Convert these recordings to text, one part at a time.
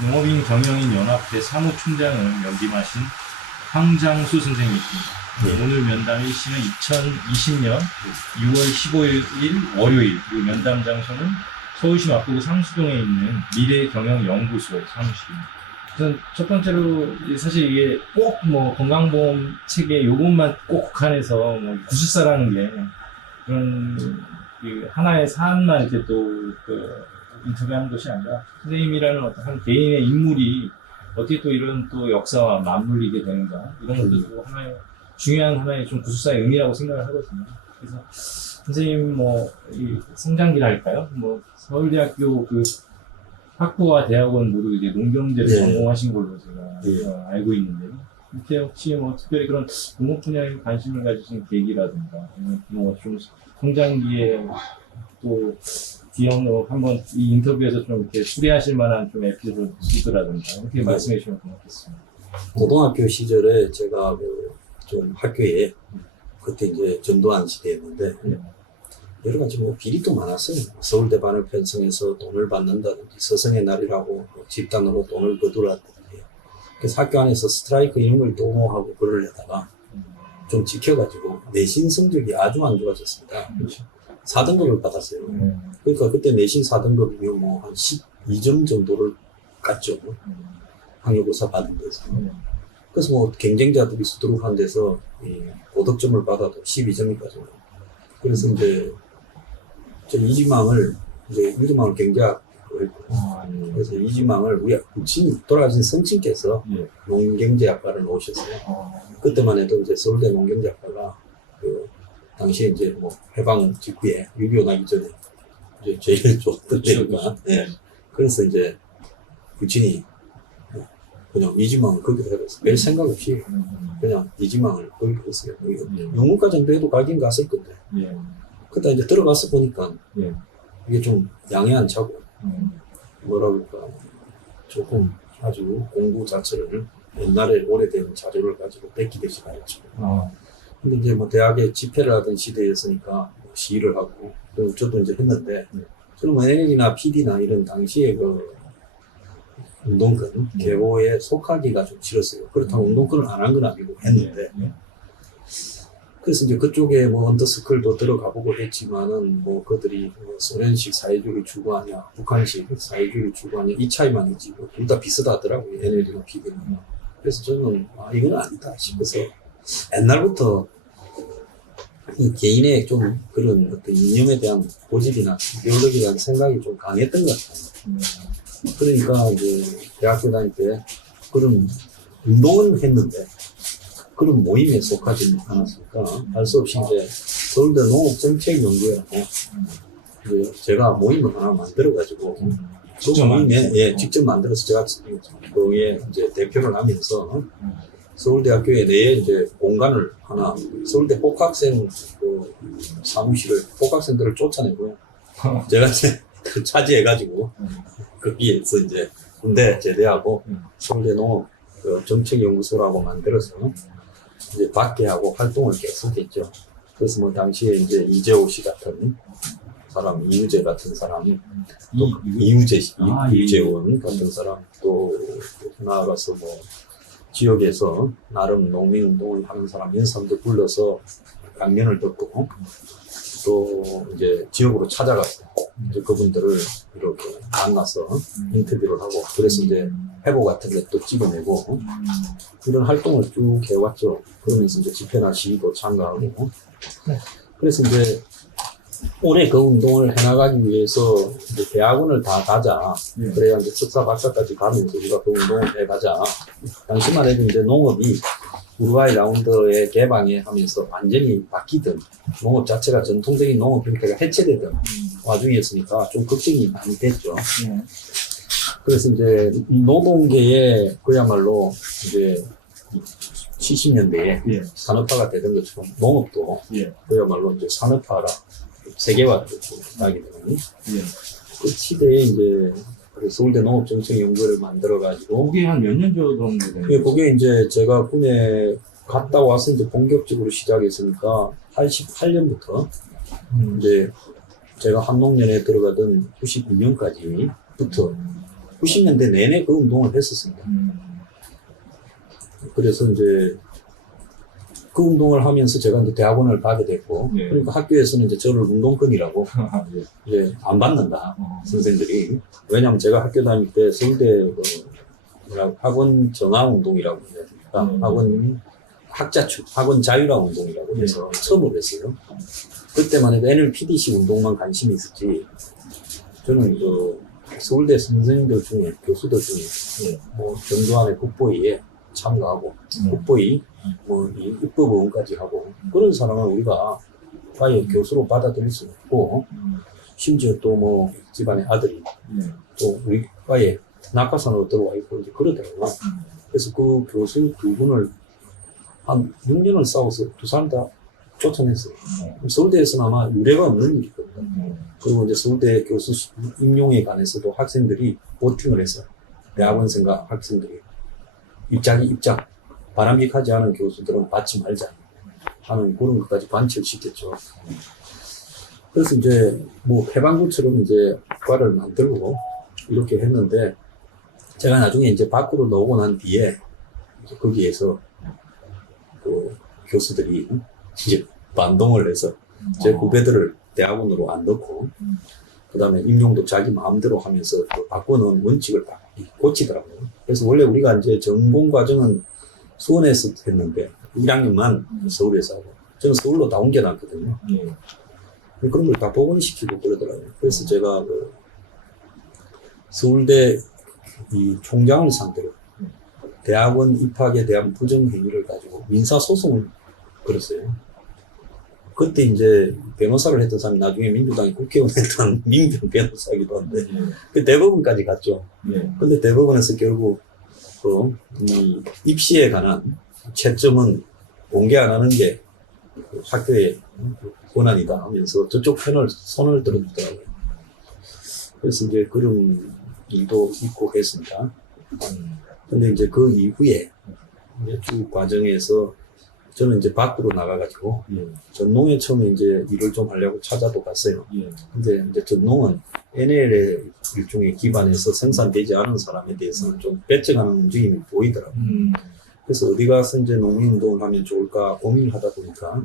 농업인 경영인 연합회 사무총장을 역임하신 황장수 선생님이십니다. 오늘 면담 일시는 2020년 6월 15일 월요일. 그 면담 장소는 서울시 마포구 상수동에 있는 미래경영연구소 사무실입니다. 우선 첫 번째로 사실 이게 꼭 뭐 건강보험 체계 요것만 꼭 국한해서 뭐 구술사라는 게 그런 그 하나의 사안만 이렇게 또 인터뷰하는 것이 아니라 선생님이라는 어떤 한 개인의 인물이 어떻게 또 이런 또 역사와 맞물리게 되는가 이런 것도 하나의 중요한 하나의 좀 구술사의 의미라고 생각을 하거든요. 그래서 선생님 이 성장기랄까요? 서울대학교 그 학부와 대학원 모두 이제 농경제를 전공하신 걸로 제가 알고 있는데요. 이때 혹시 특별히 그런 농업 분야에 관심을 가지신 계기라든가 좀 성장기에 또 기억 한번 이 인터뷰에서 좀 이렇게 수리하실 만한 좀 에피소드라든가 이렇게 말씀해 주시면 고맙겠습니다. 고등학교 시절에 제가 좀 학교에 그때 이제 전두환 시대였는데 여러 가지 비리도 많았어요. 서울대 반을 편성해서 돈을 받는다든지 서성의 날이라고 집단으로 돈을 거두라든지 그래서 학교 안에서 스트라이크 이런 걸 도모하고 그러려다가 좀 지켜가지고 내신 성적이 아주 안 좋아졌습니다. 4등급을 받았어요. 그러니까 그때 내신 4등급이면 한 12점 정도를 갔죠. 학력고사 받은 데서. 그래서 경쟁자들이 수두룩한 데서 고득점을 받아도 12점이까지 나와요. 그래서 이제 저 이지망을 경제학을 했고 그래서 이지망을 우리 부친이 돌아가신 성친께서 농경제학과를 놓으셨어요. 그때만 해도 이제 서울대 농경제학과가 당시에 이제 해방 직후에 6.25 나기 전에 이제 제일 좋았던 데니까. 그래서 이제 부친이 그냥 이지망을 거기로 해봤어요. 별 생각 없이 그냥 이지망을 거기로 했어요. 영문과 정도 해도 가긴 갔을 건데. 그때 이제 들어가서 보니까 이게 좀 양이 안 차고 뭐라 그럴까 조금 아주 공부 자체를 옛날에 오래된 자료를 가지고 뺏기듯이 가르치고 근데 이제 대학에 집회를 하던 시대였으니까 시위를 하고 또 저도 이제 했는데 저는 NL이나 PD나 이런 당시에 운동권 계보에 속하기가 좀 싫었어요. 그렇다고 운동권을 안 한 건 아니고 했는데 그래서 이제 그쪽에 언더스쿨도 들어가 보고 했지만은 그들이 소련식 사회주의를 추구하냐 북한식 사회주의를 추구하냐 이 차이만 있지 둘 다 비슷하더라고요. NL이나 PD는. 그래서 저는 이건 아니다 싶어서 옛날부터 이 개인의 좀 그런 어떤 이념에 대한 고집이나 의욕에 대한 생각이 좀 강했던 것 같아요. 그러니까 이제 대학교 다닐 때 그런 운동은 했는데 그런 모임에 속하지는 않았으니까 할 수 없이 이제 서울대 농업정책연구회라고 이제 제가 모임을 하나 만들어가지고 그 모임에 직접 만들어서 제가 거기에 이제 대표를 하면서 서울대학교에 내에 이제 공간을 하나 서울대 복학생 사무실을 복학생들을 쫓아내고요. 제가 이제 차지해가지고 거기에서 이제 군대 제대하고 서울대 농업 정책연구소라고 만들어서 이제 밖에 하고 활동을 계속했죠. 그래서 당시에 이제 이재호 씨 같은 사람, 이우재 같은 사람, 이우재원 같은 사람 또 나아가서 지역에서 나름 농민운동을 하는 사람, 이런 사람들 불러서 강연을 듣고 또 이제 지역으로 찾아가서 이제 그분들을 이렇게 만나서 인터뷰를 하고 그래서 이제 회보 같은 것도 찍어내고 이런 활동을 쭉 해왔죠. 그러면서 이제 집회나 시위도 참가하고 그래서 이제 올해 그 운동을 해나가기 위해서 이제 대학원을 다 가자. 그래야 이제 석사, 박사까지 가면서 우리가 그 운동을 해가자. 당시만 해도 이제 농업이 우루과이 라운드의 개방에 하면서 완전히 바뀌든 농업 자체가 전통적인 농업 형태가 해체되든 와중이었으니까 좀 걱정이 많이 됐죠. 그래서 이제 노동계에 그야말로 이제 70년대에 산업화가 되던 것처럼 농업도 그야말로 이제 산업화라 세계화되기 때문에 그 시대에 이제 서울대 농업정책연구회를 만들어가지고 그게 한 몇 년 정도 돼요? 그게 이제 제가 군에 갔다 와서 이제 본격적으로 시작했으니까 88년부터 이제 제가 한농년에 들어가던 92년까지부터 90년대 내내 그 운동을 했었습니다. 그래서 이제 그 운동을 하면서 제가 이제 대학원을 가게 됐고, 예. 그러니까 학교에서는 이제 저를 운동권이라고 예. 이제 안 받는다, 선생들이. 왜냐면 제가 학교 다닐 때 서울대 그 학원 정화 운동이라고 해야 됩니까? 학원 학원 자율화 운동이라고 해서 처음으로 했어요. 그때만 해도 NLPDC 운동만 관심이 있었지, 저는 그 서울대 선생님들 중에, 교수들 중에, 뭐 전두환의 국보위에 참가하고, 국보위, 뭐 이 입법의원까지 하고, 그런 사람은 우리가 아예 교수로 받아들일 수 없고, 심지어 또 뭐 집안의 아들이 또 우리 과에 낙하산으로 들어와 있고 이제 그러더라고요. 그래서 그 교수 두 분을 한 6년을 싸워서 두 사람 다 쫓아냈어요. 서울대에서는 아마 유례가 없는 일이거든요. 그리고 이제 서울대 교수 임용에 관해서도 학생들이 보팅을 했어요. 대학원생과 학생들이. 입장. 바람직하지 않은 교수들은 받지 말자 하는 그런 것까지 관철시켰죠. 그래서 이제 뭐 해방구처럼 이제 과를 만들고 이렇게 했는데, 제가 나중에 이제 밖으로 나오고 난 뒤에 이제 거기에서 그 교수들이 이제 반동을 해서 제 후배들을 대학원으로 안 넣고, 그 다음에 임용도 자기 마음대로 하면서 그 바꾸는 원칙을 다 고치더라고요. 그래서 원래 우리가 이제 전공 과정은 수원에서 했는데 1학년만 서울에서 하고, 저는 서울로 다 옮겨놨거든요. 그런 걸 다 복원시키고 그러더라고요. 그래서 제가 그 서울대 이 총장을 상대로 대학원 입학에 대한 부정행위를 가지고 민사소송을 걸었어요. 그때 이제 변호사를 했던 사람이 나중에 민주당이 국회의원 했던 민변 변호사이기도 한데, 그 대법원까지 갔죠. 근데 대법원에서 결국 그 입시에 관한 채점은 공개 안 하는 게 학교의 권한이다 하면서 저쪽 편을 손을 들어주더라고요. 그래서 이제 그런 일도 있고 했습니다. 근데 이제 그 이후에 이제 쭉 과정에서 저는 이제 밖으로 나가가지고 전농에 처음에 이제 일을 좀 하려고 찾아도 갔어요. 근데 이제 전농은 NL의 일종의 기반에서 생산되지 않은 사람에 대해서는 좀 배척하는 움직임이 보이더라고요. 그래서 어디 가서 이제 농민운동을 하면 좋을까 고민을 하다 보니까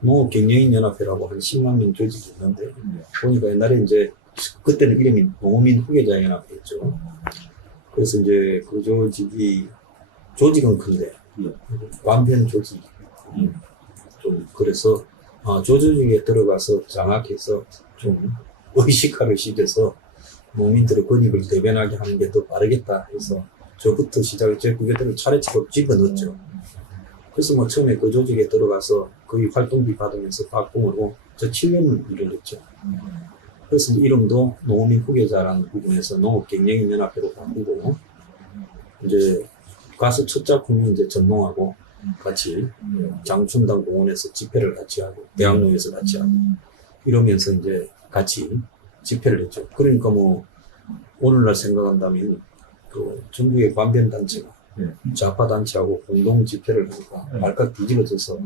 농업경영인연합회라고 한 10만 명 조직이 있는데, 보니까 옛날에 이제 그때는 이름이 농민 후계자연합회였죠. 그래서 이제 그 조직은 큰데 완편 조직이 좀 그래서 저 조직에 들어가서 장악해서 좀 의식화를 시켜서 농민들의 권익을 대변하게 하는 게 더 빠르겠다 해서 저부터 시작을 제 후배들을 차례차례 집어넣었죠. 그래서 뭐 처음에 그 조직에 들어가서 거의 활동비 받으면서 박봉으로 저 7년을 일을 했죠. 그래서 이제 이름도 농민 후계자라는 부분에서 농업경영인연합회로 바꾸고, 이제 가서 첫 작품이 이제 전농하고 같이 장춘당 공원에서 집회를 같이 하고 대학로에서 같이 하고 이러면서 이제 같이 집회를 했죠. 그러니까 뭐 오늘날 생각한다면 그 전국의 관변단체가 좌파 단체하고 공동 집회를 하니까 발칵 뒤집어져서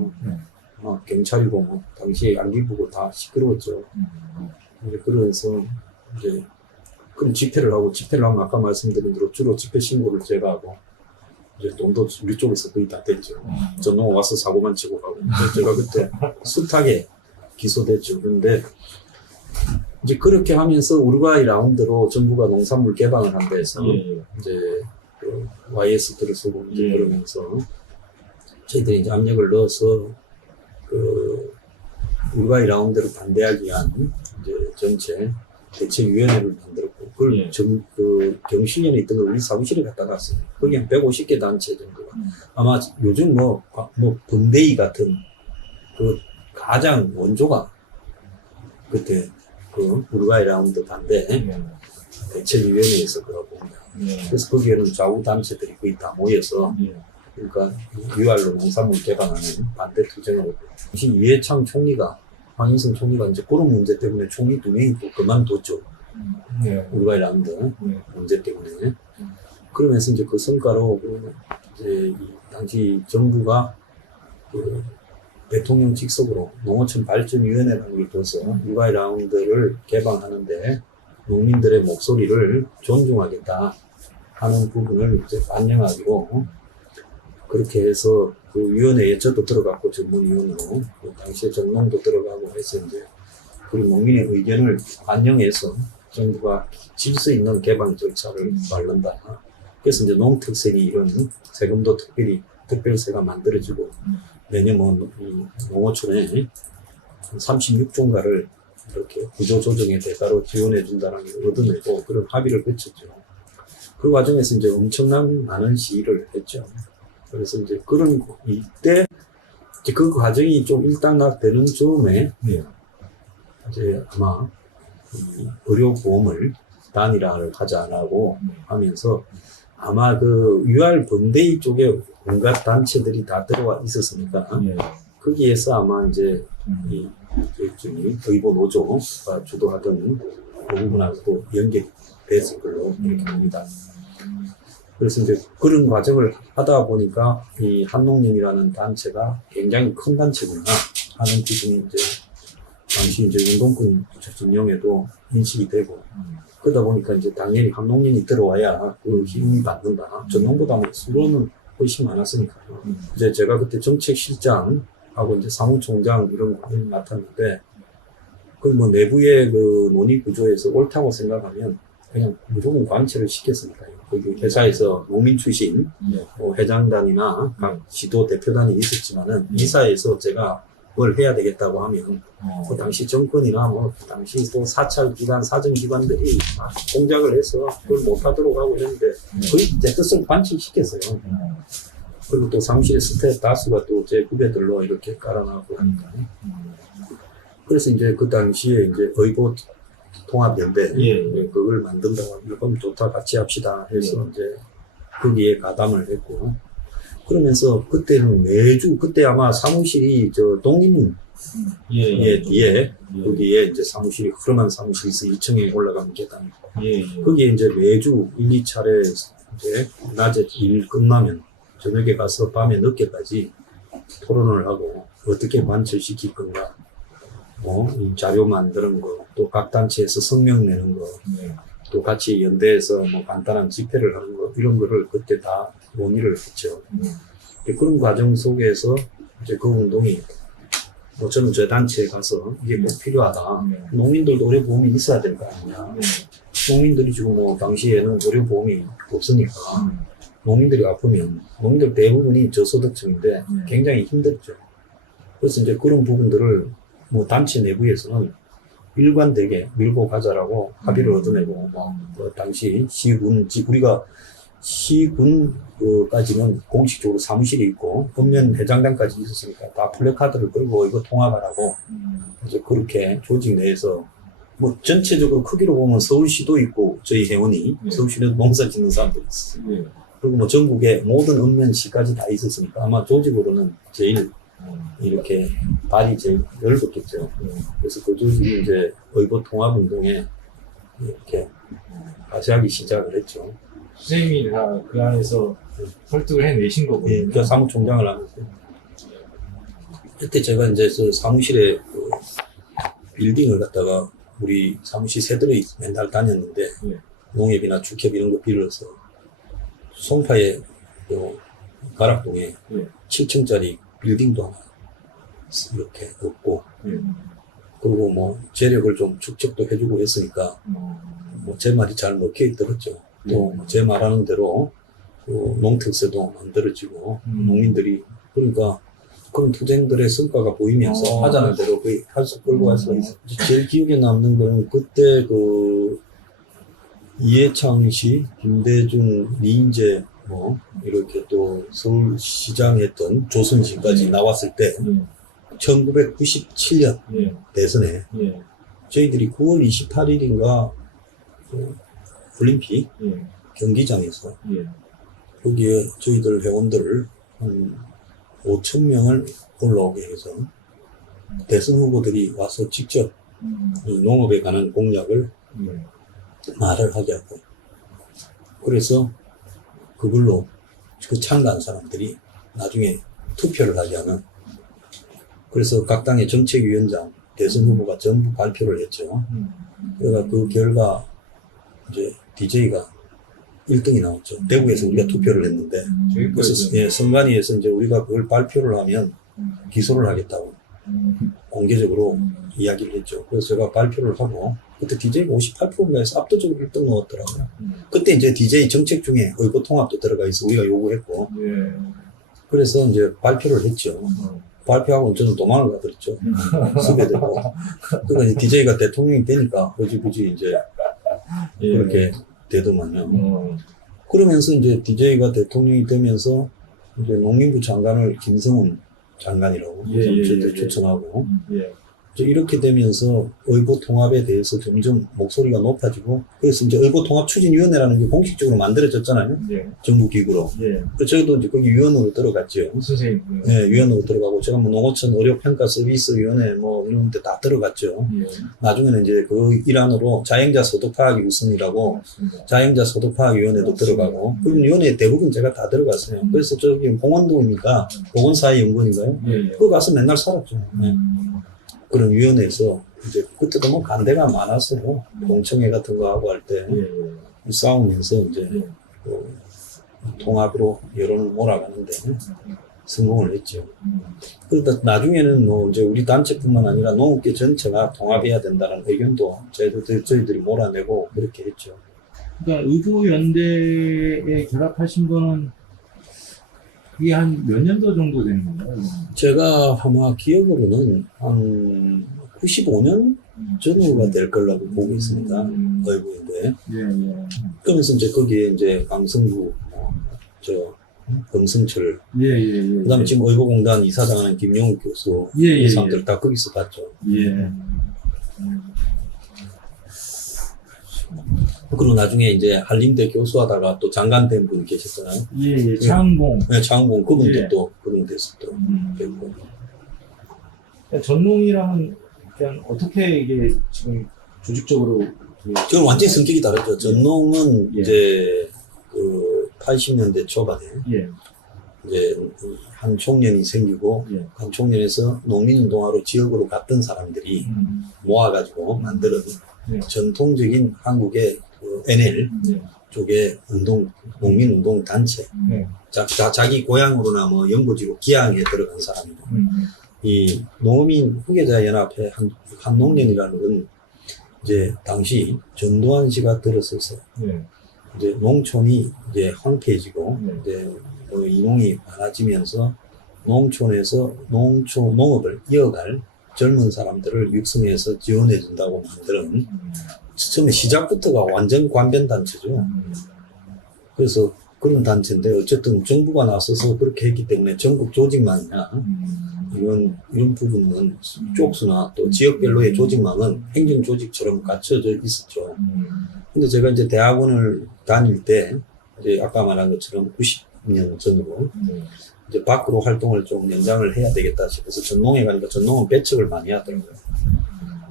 경찰이고 뭐 당시에 안기부고 다 시끄러웠죠. 이제 그래서 이제 그런 집회를 하면 아까 말씀드린 대로 주로 집회 신고를 제가 하고, 이제 돈도 우리 쪽에서 거의 다 됐죠. 전농 와서 사고만 치고 가고. 제가 그때 숱하게 기소됐죠. 그런데 이제 그렇게 하면서 우루과이 라운드로 정부가 농산물 개방을 한 데서 이제 그 YS들을 쓰고 이제 그러면서 저희들이 이제 압력을 넣어서 그 우루과이 라운드를 반대하기 위한 이제 전체 대책위원회를 만들었고, 그걸 그 경실련에 있던 걸 우리 사무실에 갖다 놨어요. 거기 한 150개 단체 정도가. 아마 요즘 뭐 분대위 같은 그 가장 원조가 그때 그 우루과이 라운드 반대 대책위원회에서 그러고 봅니다. 그래서 거기에는 좌우 단체들이 거의 다 모여서 그러니까 유알로 농산물 개방하는 반대 투쟁을, 당시 이해창 총리가, 황인성 총리가 이제 그런 문제 때문에 총리 2명이 또 그만뒀죠. 우루과이 라운드 문제 때문에. 그러면서 이제 그 성과로 이제 이 당시 정부가 그 대통령 직속으로 농어촌 발전위원회라는 걸 둬서 우루과이 라운드를 개방하는데 농민들의 목소리를 존중하겠다 하는 부분을 이제 반영하기로 그렇게 해서 그 위원회에 저도 들어갔고 전문위원으로 그 당시에 전농도 들어가고 해서 이제 그 농민의 의견을 반영해서 정부가 질서 있는 개방 절차를 밟는다. 그래서 이제 농특세니 이런 세금도 특별세가 만들어지고 매년 이 농어촌에 36종가를 이렇게 구조조정의 대가로 지원해 준다는 걸 얻어내고 그런 합의를 거쳤죠. 그 과정에서 이제 엄청난 많은 시위를 했죠. 그래서 이제 그런 이때 이제 그 과정이 좀 일단락되는 즈음에 이제 아마 이 의료보험을 단일화를 하지 안 하고 하면서 아마 그 UR 번데이 쪽에 온갖 단체들이 다 들어와 있었으니까 거기에서 아마 이제 이 의보 노조가 주도하던 그 부분하고도 연결이 됐을 걸로 이렇게 봅니다. 그래서 이제 그런 과정을 하다 보니까 이 한농림이라는 단체가 굉장히 큰 단체구나 하는 부분이 이제 당시 이제 운동권 진영에도 인식이 되고 그러다 보니까 이제 당연히 한농림이 들어와야 그 힘이 받는다. 전농보다 뭐 수로는 훨씬 많았으니까요. 이제 제가 그때 정책실장하고 이제 사무총장 이런 거를 맡았는데 그 뭐 내부의 그 논의 구조에서 옳다고 생각하면 그냥 무조건 관철을 시켰으니까요. 거기 회사에서 농민 출신 회장단이나 각 지도 대표단이 있었지만은 이사에서 제가 뭘 해야 되겠다고 하면 그 당시 정권이나 뭐 당시 또 사찰 기관, 사정 기관들이 공작을 해서 그걸 못하도록 하고 했는데 거의 제 뜻을 관철시켰어요. 그리고 또 사무실에 스텝 다수가 또 제 후배들로 이렇게 깔아놨고 하니까. 그래서 이제 그 당시에 이제 의보 통합연대 그걸 만든다고 그럼 좋다 같이 합시다 해서 이제 거기에 가담을 했고 그러면서 그때는 매주 그때 아마 사무실이 저 독립문 뒤에 거기에 이제 사무실이 흐름한 사무실에서 2층에 올라가는 계단 거기에 이제 매주 1, 2차례 이제 낮에 일 끝나면 저녁에 가서 밤에 늦게까지 토론을 하고 어떻게 관철시킬 건가 이 자료 만드는 거, 또 각 단체에서 성명 내는 거, 또 같이 연대해서 뭐 간단한 집회를 하는 거, 이런 거를 그때 다 논의를 했죠. 그런 과정 속에서 이제 그 운동이, 뭐 저는 저 단체에 가서 이게 꼭 필요하다. 농민들도 의료보험이 있어야 될 거 아니냐. 농민들이 지금 뭐 당시에는 의료보험이 없으니까, 농민들이 아프면, 농민들 대부분이 저소득층인데 굉장히 힘들죠. 그래서 이제 그런 부분들을 뭐 단체 내부에서는 일관되게 밀고 가자라고 합의를 얻어내고 그 당시 우리가 시군까지는 공식적으로 사무실이 있고 읍면 회장단까지 있었으니까 다 플래카드를 끌고 이거 통합하라고 이제 그렇게 조직 내에서 뭐 전체적으로 크기로 보면 서울시도 있고 저희 회원이 서울시는 농사 짓는 사람들이 있어요. 그리고 뭐 전국의 모든 읍면시까지 다 있었으니까 아마 조직으로는 제일 이렇게 발이 제일 넓었겠죠. 그래서 그 조직이 이제 의보 통합운동에 이렇게 가세하기 시작을 했죠. 선생님이 다 그 안에서 설득을 해내신 거군요. 예, 그 사무총장을 하면서. 그때 제가 이제 그 사무실에 그 빌딩을 갖다가 우리 사무실 새들이 맨날 다녔는데 농협이나 축협 이런 거 빌려서 송파의 그 가락동에 7층짜리 빌딩도 하나 이렇게 없고 그리고 뭐 재력을 좀 축적도 해주고 했으니까 뭐 제 말이 잘 먹혀 있더랬죠. 또 제 말하는 대로 그 농특세도 만들어지고 농민들이 그러니까 그런 투쟁들의 성과가 보이면서 하자는 대로 거의 할수 끌고 갈 수가 있어요. 제일 기억에 남는 거는 그때 그 이해창 씨, 김대중, 리인재 뭐 이렇게 또 서울시장 했던 조선진까지 나왔을 때 1997년 대선에 저희들이 9월 28일인가 그 올림픽 경기장에서 거기에 저희들 회원들을 한 5천 명을 올라오게 해서 대선 후보들이 와서 직접 이 농업에 관한 공약을 말을 하게 하고 그래서 그걸로 그 참가한 사람들이 나중에 투표를 하게 하는 그래서 각 당의 정책위원장, 대선 후보가 전부 발표를 했죠. 그러니까 그 결과 이제 DJ가 1등이 나왔죠. 대구에서 우리가 투표를 했는데, 그래서 예, 선관위에서 이제 우리가 그걸 발표를 하면 기소를 하겠다고 공개적으로 이야기를 했죠. 그래서 제가 발표를 하고, 그때 DJ가 58%인가 해서 압도적으로 1등 넣었더라고요. 그때 이제 DJ 정책 중에 의보 통합도 들어가 있어 우리가 요구했고, 예. 그래서 이제 발표를 했죠. 발표하고 저는 도망을 가버렸죠. 수배되고. 그러니까 이제 DJ가 대통령이 되니까 굳이 이제 예. 그렇게 되더만요. 그러면서 이제 DJ가 대통령이 되면서 이제 농림부 장관을 김성훈 장관이라고 저때 추천하고 예. 이제 이렇게 되면서 의보 통합에 대해서 점점 목소리가 높아지고 그래서 이제 의보 통합 추진위원회라는 게 공식적으로 만들어졌잖아요. 예. 정부 기구로. 예. 그래서 저희도 이제 거기 위원으로 들어갔죠. 선생님. 네, 위원으로 들어가고 제가 뭐 농어촌 의료평가 서비스위원회 뭐 이런 데 다 들어갔죠. 예. 나중에는 이제 그 일환으로 자영자 소득 파악이 우선이라고 맞습니다. 자영자 소득 파악 위원회도 맞습니다. 들어가고 그런 위원회 대부분 제가 다 들어갔어요. 그래서 저기 공원동이니까 보건사회연구원인가요? 예. 그거 가서 맨날 살았죠. 네. 그런 위원회에서 이제 그때도 뭐 간대가 많았어요. 공청회 같은 거 하고 할 때 예. 싸우면서 이제 예. 그 통합으로 여론을 몰아가는데 성공을 했죠. 그러다 나중에는 뭐 이제 우리 단체뿐만 아니라 농업계 전체가 통합해야 된다는 의견도 저희들이 몰아내고 그렇게 했죠. 그러니까 의보연대에 결합하신 거는 그게 한 몇 년도 정도 되는 건가요? 제가 아마 기억으로는 한 95년 전후가 될 거라고 보고 있습니다. 의보연대. 예, 예. 그러면서 이제 거기에 이제 강성구, 검승철, 예, 예, 예. 그다음에 지금 의보공단 이사장하는 김용욱 교수, 예, 예, 이 사람들 예. 다 거기서 봤죠. 예. 그리고 나중에 이제 한림대 교수하다가 또 장관 된 분이 계셨잖아요. 예, 예. 차은봉. 네, 장봉 그분도 예. 또 그런 데서 또 됐고. 전농이랑은 그냥 어떻게 이게 지금 조직적으로 그건 완전히 성격이 다르죠. 전농은 예. 이제 그 80년대 초반에 예. 이제 한 총련이 생기고 예. 한 총련에서 농민운동하러 지역으로 갔던 사람들이 모아가지고 만드는 예. 전통적인 한국의 그 NL 예. 쪽의 농민운동 단체. 예. 자기 고향으로나 뭐 연고지로 기양에 들어간 사람이고. 이 농민 후계자 연합회 한농련이라는 건 이제 당시 전두환 씨가 들어서서 예. 이제 농촌이 이제 황폐해지고 네. 이제 이농이 많아지면서 농촌에서 농업을 이어갈 젊은 사람들을 육성해서 지원해 준다고 만드는 처음에 시작부터가 완전 관변 단체죠. 그래서 그런 단체인데 어쨌든 정부가 나서서 그렇게 했기 때문에 전국 조직망이나 이런 부분은 쪽수나 또 지역별로의 조직망은 행정 조직처럼 갖춰져 있었죠. 근데 제가 이제 대학원을 다닐 때 이제 아까 말한 것처럼 90년 전으로 이제 밖으로 활동을 좀 연장을 해야 되겠다 싶어서 전농에 가니까 전농은 배척을 많이 하더라고요.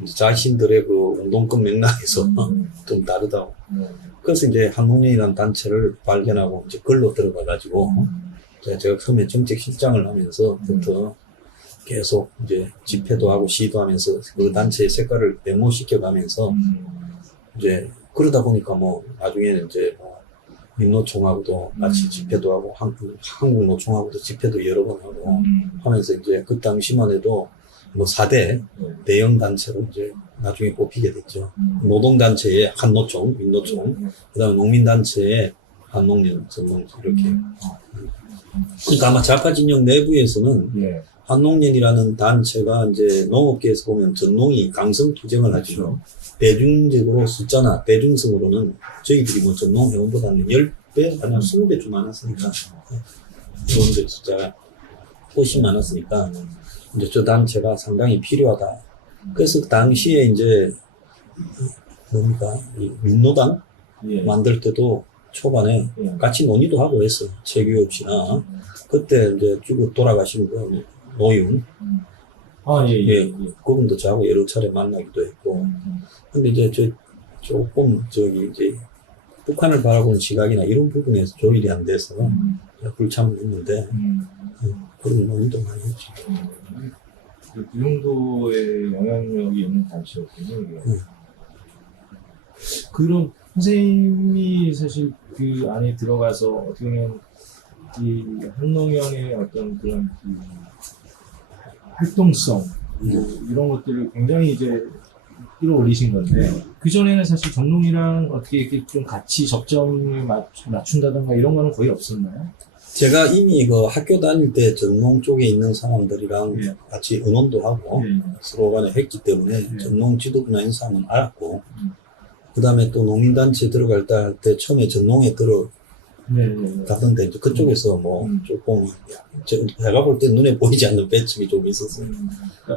이제 자신들의 그 운동권 맥락에서 좀 다르다고. 그래서 이제 한농련이라는 단체를 발견하고 이제 글로 들어가가지고 제가 처음에 정책실장을 하면서부터 계속 이제 집회도 하고 시도 하면서 그 단체의 색깔을 메모시켜 가면서 이제 그러다 보니까 뭐 나중에는 이제 뭐 민노총하고도 같이 집회도 하고 한국노총하고도 집회도 여러 번 하고 하면서 이제 그 당시만 해도 뭐 4대 대형 단체로 이제 나중에 뽑히게 됐죠. 노동단체의 한노총, 민노총, 그다음에 농민단체의 한농련, 전농 이렇게. 그러니까 아마 좌파 진영 내부에서는 예. 한농련이라는 단체가 이제 농업계에서 보면 전농이 강성 투쟁을 하죠. 대중적으로 숫자나 대중성으로는 저희들이 뭐 전농 회원보다는 10배, 아니면 20배 좀 많았으니까. 회원들 숫자가 훨씬 많았으니까 이제 저 단체가 상당히 필요하다. 그래서 당시에 이제 뭡니까 이 민노당 예. 만들 때도 초반에 예. 같이 논의도 하고 했어요. 최규엽 씨나 그때 이제 쭉 돌아가신 그 노윤 아, 예, 예. 예, 그분도 저하고 여러 차례 만나기도 했고. 근데 이제 조금 이제 북한을 바라보는 시각이나 이런 부분에서 조율이 안 돼서 불참을 했는데 그런 논의도 많이 했죠. 그 정도의 영향력이 있는 단체였군요. 이게. 그럼 선생님이 사실 그 안에 들어가서 어떻게 보면 이 한농연의 어떤 그런 그 활동성 뭐 이런 것들을 굉장히 이제 끌어올리신 건데 그 전에는 사실 전농이랑 어떻게 이렇게 좀 같이 접점을 맞춘다던가 이런 거는 거의 없었나요? 제가 이미 그 학교 다닐 때 전농 쪽에 있는 사람들이랑 예. 같이 의논도 하고 예. 서로 간에 했기 때문에 예. 전농 지도부나 이런 사람은 알았고 그 다음에 또 농민단체 들어갈 때 처음에 전농에 들어가던데 이제 그쪽에서 뭐 조금 제가 볼 때 눈에 보이지 않는 배척이 좀 있었어요.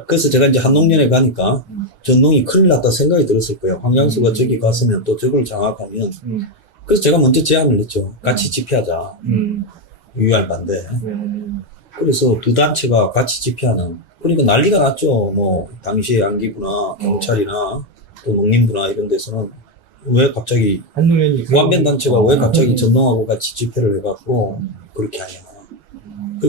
그래서 제가 이제 한농연에 가니까 전농이 큰일 났다 생각이 들었을 거예요. 황장수가 저기 갔으면 또 저걸 장악하면 그래서 제가 먼저 제안을 했죠. 같이 집회하자. UR 반대. 그래서 두 단체가 같이 집회하는. 그러니까 난리가 났죠. 뭐 당시에 안기부나 경찰이나 또 농민부나 이런 데서는 왜 갑자기 한농연이 무한변 단체가 왜 갑자기 전농하고 같이 집회를 해갖고 그렇게 하냐.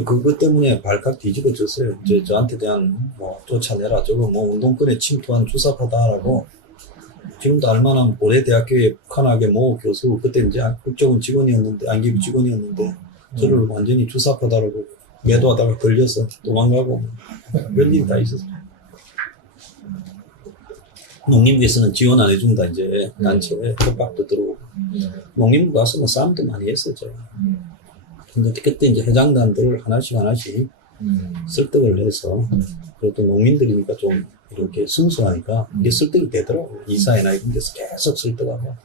그것 때문에 발칵 뒤집어졌어요. 이제 저한테 대한 뭐 쫓아내라 저거 뭐 운동권에 침투한 주사파다라고. 지금도 알만한 고려대학교의 북한학의 모 교수 그때 이제 국정원 직원이었는데 안기부 직원이었는데 저를 완전히 주사파다라고 매도하다가 걸려서 도망가고 별일이 다 있었어요. 농림부에서는 지원 안 해준다 이제 단체에 협박도 들어오고 농림부 가서 뭐 싸움도 많이 했었죠. 근데 그때 이제 회장단들 하나씩 설득을 해서 그것도 농민들이니까 좀 이렇게 순수하니까 이게 설득이 되더라고요. 이사회나 이런 데서 계속 설득하고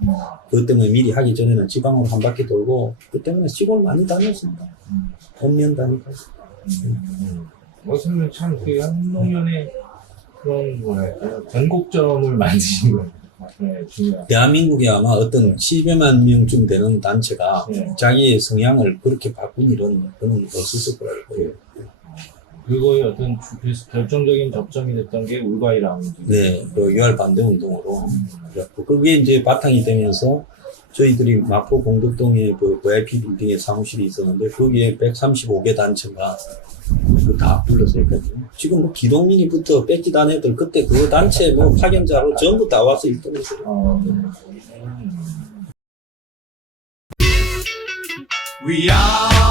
그것 때문에 미리 하기 전에는 지방으로 한 바퀴 돌고 그 때문에 시골 많이 다녔습니다. 읍면 다니고. 어쩌면 참그 한농연의 그런 뭐랄까요 전곡점을 만드신 거예요. 네, 중요한. 대한민국에 아마 어떤 10여만 명쯤 되는 단체가 자기의 성향을 그렇게 바꾼 일은 그는 없었을 거라고. 그거의 어떤 결정적인 접점이 됐던 게 울과이 라운지. 네, 그 유알 반대 운동으로. 그게 이제 바탕이 되면서 저희들이 마포 공덕동에 그 VIP 빌딩에 사무실이 있었는데 거기에 135개 단체가 다 불러서 했거든요. 지금 뭐 기동민이부터 뺏기단 애들 그때 그 단체 뭐 파견자로 전부 다 와서 일동했어요. We are